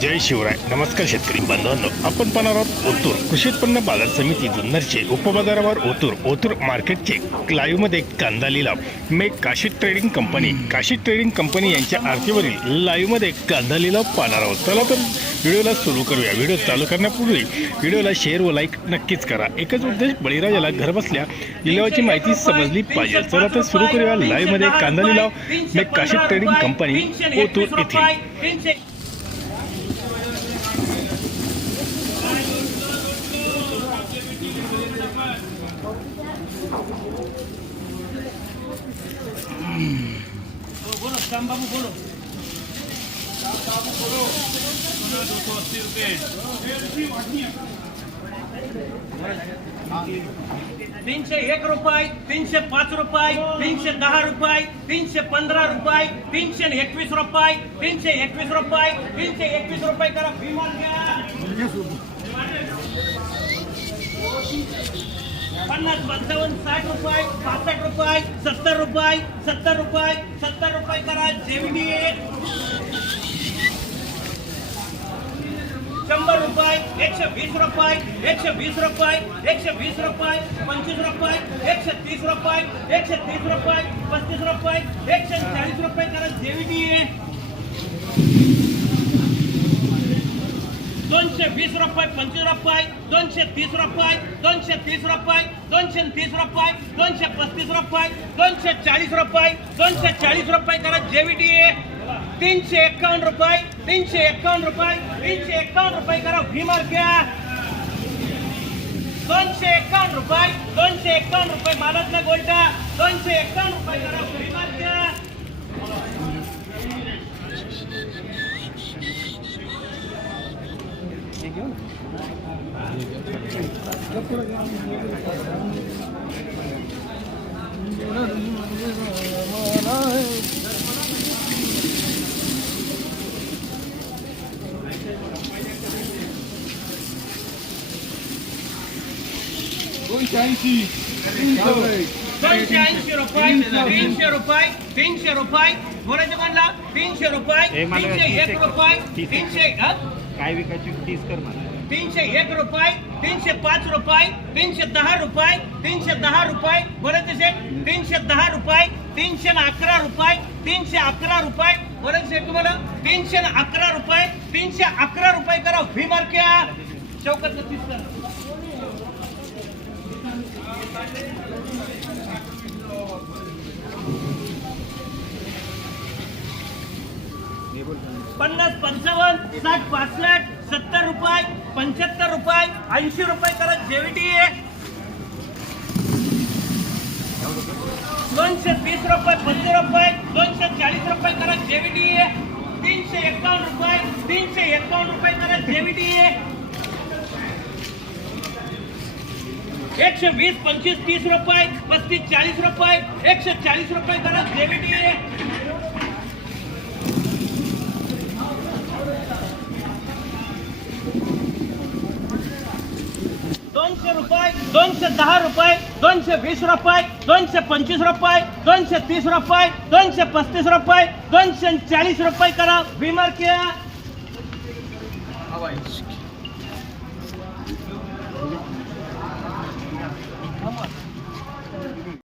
जय शिवराय. नमस्कार शेतकरी बांधवांनो. आपण पाहणार आहोत ओतूर कृषी उत्पन्न बाजार समिती जुन्नरचे उपबाजारावर ओतूर. ओतूर मार्केटचे लाईव्हमध्ये कांदा लिलाव. मे Kashi trading company. Kashi trading company यांच्या आरतीवरील लाईव्हमध्ये कांदा लिलाव पाहणार आहोत. चला तर व्हिडिओला सुरू करूया. व्हिडिओ चालू करण्यापूर्वी व्हिडिओला शेअर व लाईक नक्कीच करा. एकच उद्देश बळीराजाला घरबसल्या लिलावाची माहिती समजली पाहिजे. चला तर सुरू करूया लाईव्हमध्ये कांदा लिलाव. मे काशी ट्रेडिंग कंपनी ओतूर येथे बोलो श्याम बाबू बोलो। तीनशे एक रुपये, तीनशे पाच रुपये, तीनशे दहा रुपये, तीनशे पंधरा रुपये, तीनशे एकवीस रुपये, तीनशे एकवीस रुपये, तीनशे एकवीस रुपये करा, विमान घ्या. पन्नास पंचावन्न साठ रुपये पासष्ट रुपये सत्तर रुपये सत्तर रुपये सत्तर रुपये करा जेवढी शंभर रुपये एकशे वीस रुपये एकशे वीस रुपये एकशे वीस रुपये पंचवीस रुपये एकशे तीस रुपये एकशे तीस रुपये पस्तीस रुपये एकशे चाळीस रुपये करा जेवढी दोनशे वीस रुपये पंचवीस रुपये दोनशे तीस रुपये दोनशे तीस रुपये दोनशे तीस रुपये दोनशे पस्तीस रुपये दोनशे चाळीस रुपये दोनशे चाळीस रुपये करा जेवीडी तीनशे एक्कावन्न रुपये तीनशे एक्कावन्न रुपये तीनशे एक्कावन्न रुपये करा भीमार घ्या दोनशे एक्कावन्न रुपये दोनशे एक्कावन्न रुपये मालतला गोल्टा दोनशे एक्कावन्न रुपये करा भीमार दोनशे ऐंशी रुपये तीनशे रुपये तीनशे रुपये बोलायचं म्हणला तीनशे रुपये तीनशे एक रुपये तीनशे? काय विकायची तीस कर मला तीनशे एक रुपये तीनशे पाच रुपये तीनशे दहा रुपये तीनशे दहा रुपये बरेच शेठ? तीनशे दहा रुपये तीनशे अकरा रुपये तीनशे अकरा रुपये बरेच शेठ तुम्हाला? तीनशे अकरा रुपये तीनशे अकरा रुपये करा व्ही मार्क्या चौकात तीस करा. पन्नास पंचावन्न साठ पासष्ट सत्तर रुपये पंच्याहत्तर रुपये ऐंशी रुपये करत जेवीटी दोनशे तीस रुपये पंचवीस रुपये दोनशे चाळीस रुपये करत जेवीटी तीनशे एकावन्न रुपये तीनशे एकावन्न रुपये करत जेवीटी एकशे वीस पंचवीस तीस रुपये पस्तीस चाळीस रुपये एकशे चाळीस रुपये करत जेवीटी दोनशे रुपये दोनशे दहा रुपये दोनशे वीस रुपये दोनशे पंचवीस रुपये दोनशे तीस रुपये दोनशे पस्तीस रुपये दोनशे चाळीस रुपये करा. विमार